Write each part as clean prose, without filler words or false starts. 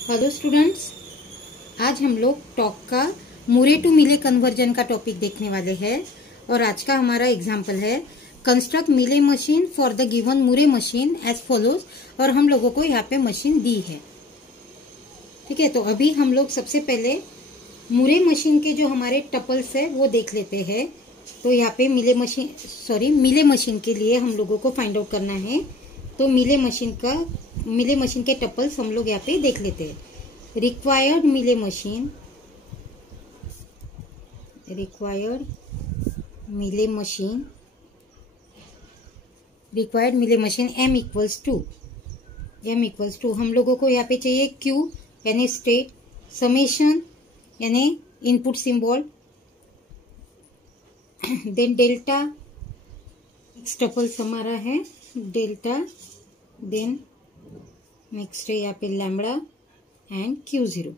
Hello students, आज हम लोग टॉक का मूरे टू मिले कन्वर्जन का टॉपिक देखने वाले हैं। और आज का हमारा एग्जाम्पल है कंस्ट्रक्ट मिले machine for the given Moore machine as follows. और हम लोगों को यहाँ पे मशीन दी है। ठीक है, तो अभी हम लोग सबसे पहले मूरे मशीन के जो हमारे टपल्स है वो देख लेते हैं। तो यहाँ पे मिले मशीन के लिए हम लोगों को फाइंड आउट करना है। तो मिले मशीन के टपल्स हम लोग यहाँ पे देख लेते हैं। रिक्वायर्ड मिले मशीन m इक्वल्स टू हम लोगों को यहाँ पे चाहिए q यानी स्टेट, समेशन यानी input symbol, then delta tuples हमारा है डेल्टा, देन नेक्स्ट है यहाँ पे लैम्बडा एंड Q0।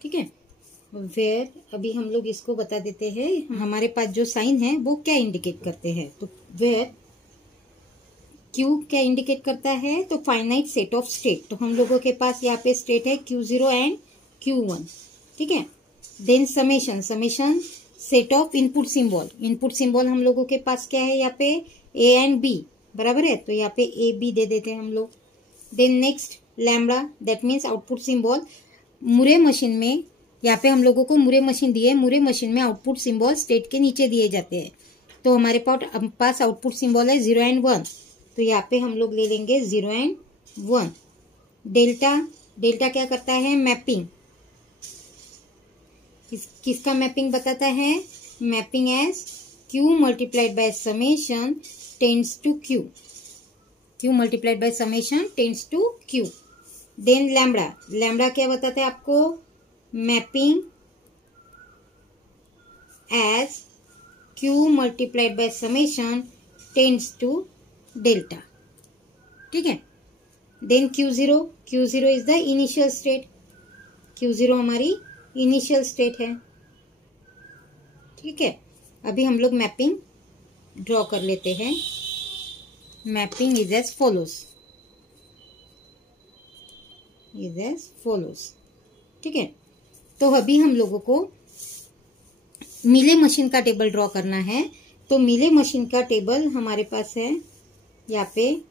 ठीक है, वेयर अभी हम लोग इसको बता देते हैं हमारे पास जो साइन है वो क्या इंडिकेट करते हैं। तो वेयर Q क्या इंडिकेट करता है, तो फाइनाइट सेट ऑफ स्टेट। तो हम लोगों के पास यहाँ पे स्टेट है Q0 एंड Q1। ठीक है, then summation set of input symbol हम लोगों के पास क्या है यहाँ पे A एंड B बराबर है। तो यहाँ पे A B दे देते हैं हम लोग। Then next lambda, that means output symbol. Moore machine में यहाँ पे हम लोगों को मूरे मशीन दी है। मूरे मशीन में आउटपुट सिंबल स्टेट के नीचे दिए जाते हैं। तो हमारे पास आउटपुट सिंबल है 0 एंड 1। तो यहाँ पे हम लोग ले लेंगे 0 एंड 1। डेल्टा क्या करता है, मैपिंग। किसका मैपिंग बताता है, mapping as Q multiplied by summation tends to Q। Q multiplied by summation tends to Q। Then lambda क्या बताता है आपको, mapping as Q multiplied by summation tends to delta. ठीक है, then Q0 is the initial state. Q0 हमारी initial state है। ठीक है, अभी हम लोग मैपिंग ड्रॉ कर लेते हैं। Mapping is as follows. ठीक है, तो अभी हम लोगों को मिले मशीन का टेबल ड्रॉ करना है। तो मिले मशीन का टेबल हमारे पास है यहाँ पे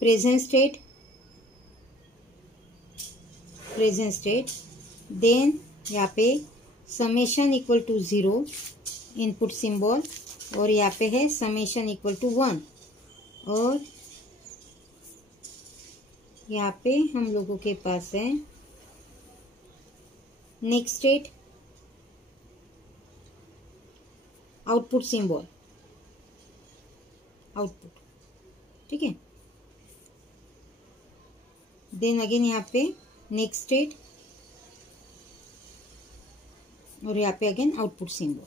प्रेजेंट स्टेट, देन यहाँ पे summation equal to 0 input symbol, और यहाँ पे है समेशन इक्वल टू 1। और यहाँ पे हम लोगों के पास है next state, output symbol, output. ठीक है, देन अगेन यहाँ पे नेक्स्ट स्टेट, और यहाँ पे अगेन आउटपुट सिंबल।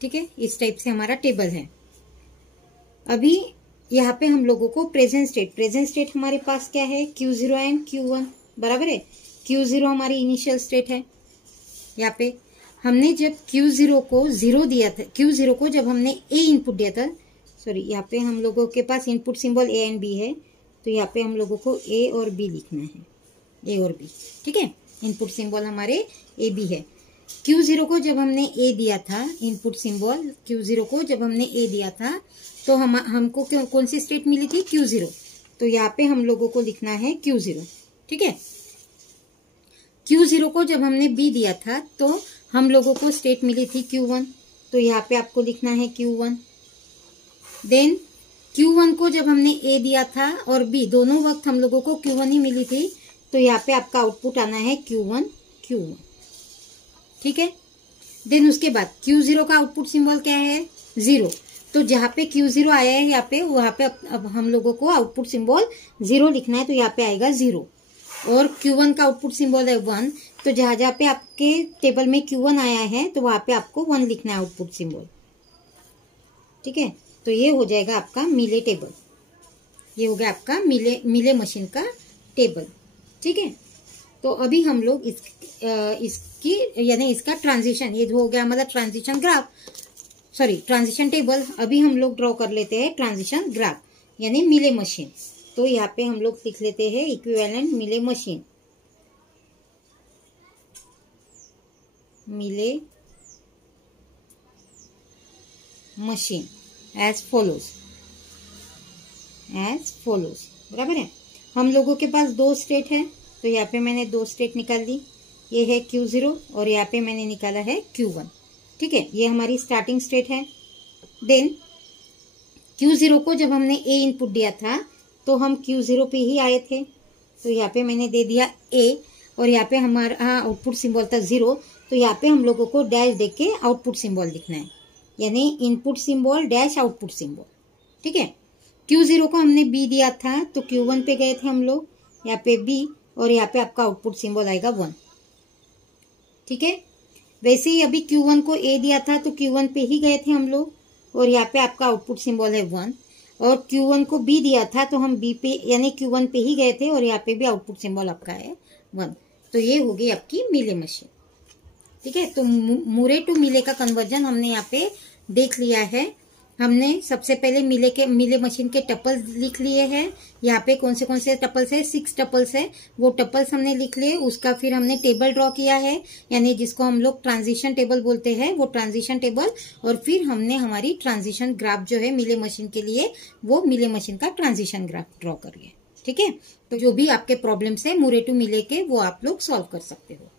ठीक है, इस टाइप से हमारा टेबल है। अभी यहाँ पे हम लोगों को प्रेजेंट स्टेट हमारे पास क्या है, Q0 एंड Q1 बराबर है। Q0 हमारी इनिशियल स्टेट है। यहाँ पे हमने जब Q0 को 0 दिया था, Q0 को जब हमने A इनपुट दिया था, यहाँ पे हम लोगों के पास input symbol A and B है। तो यहाँ पे हम लोगों को A और B लिखना है, A और B। ठीक है, इनपुट सिंबल हमारे A B है। Q0 को जब हमने A दिया था, इनपुट सिंबल Q0 को जब हमने A दिया था, तो हमको कौन सी स्टेट मिली थी, Q0। तो यहाँ पे हम लोगों को लिखना है Q0। ठीक है, Q0 को जब हमने B दिया था तो हम लोगों को स्टेट मिली थी Q1। तो यहाँ पे आपको लिखना है Q1। देन Q1 को जब हमने A दिया था और B दोनों वक्त हम लोगों को Q1 ही मिली थी। तो यहाँ पे आपका आउटपुट आना है Q1। ठीक है, देन उसके बाद Q0 का आउटपुट सिंबल क्या है, 0। तो जहाँ पे Q0 आया है यहाँ पे, वहां पे अब हम लोगों को आउटपुट सिंबल 0 लिखना है। तो यहाँ पे आएगा 0। और Q1 का आउटपुट सिंबल है 1। तो जहाँ पे आपके टेबल में Q1 आया है तो वहां पे आपको 1 लिखना है आउटपुट सिंबल। ठीक है, तो ये हो जाएगा आपका मिले टेबल। ये हो गया आपका मिले मशीन का टेबल। ठीक है, तो अभी हम लोग इसकी यानी इसका ट्रांजिशन, ये हो गया हमारा ट्रांजिशन ग्राफ, ट्रांजिशन टेबल। अभी हम लोग ड्रॉ कर लेते हैं ट्रांजिशन ग्राफ यानी मिले मशीन। तो यहाँ पे हम लोग लिख लेते हैं इक्विवेलेंट मिले मशीन, मिले मशीन एज फॉलोज, बराबर है। हम लोगों के पास 2 स्टेट है, तो यहाँ पे मैंने 2 स्टेट निकाल दी। ये है Q0 और यहाँ पे मैंने निकाला है Q1। ठीक है, ये हमारी स्टार्टिंग स्टेट है। देन Q0 को जब हमने A इनपुट दिया था तो हम Q0 पे ही आए थे, तो यहाँ पे मैंने दे दिया A और यहाँ पे हमारा आउटपुट सिंबल था 0, तो यहाँ पे हम लोगों को डैश देख के आउटपुट सिंबल लिखना है, यानी input symbol dash output symbol. ठीक है, Q0 को हमने B दिया था तो Q1 पे गए थे हम लोग, यहाँ पे B और यहाँ पे आपका आउटपुट सिंबल आएगा 1। ठीक है, वैसे ही अभी Q1 को A दिया था तो Q1 पे ही गए थे हम लोग और यहाँ पे आपका आउटपुट सिंबल है 1, और Q1 को B दिया था तो हम B पे यानी Q1 पे ही गए थे और यहाँ पे भी आउटपुट सिंबल आपका है 1। तो ये होगी आपकी मिले मशीन। ठीक है, तो मूरे टू मिले का कन्वर्जन हमने यहाँ पे देख लिया है। हमने सबसे पहले मिले मशीन के टपल्स लिख लिए हैं। यहाँ पे कौन से टपल्स है, 6 टपल्स है, वो टपल्स हमने लिख लिए। उसका फिर हमने टेबल ड्रॉ किया है, यानी जिसको हम लोग ट्रांजिशन टेबल बोलते हैं, वो ट्रांजिशन टेबल। और फिर हमने हमारी ट्रांजिशन ग्राफ जो है मिले मशीन के लिए, वो मिले मशीन का ट्रांजिशन ग्राफ ड्रॉ कर लिया। ठीक है, तो जो भी आपके प्रॉब्लम्स है मूरे टू मिले के, वो आप लोग सॉल्व कर सकते हो।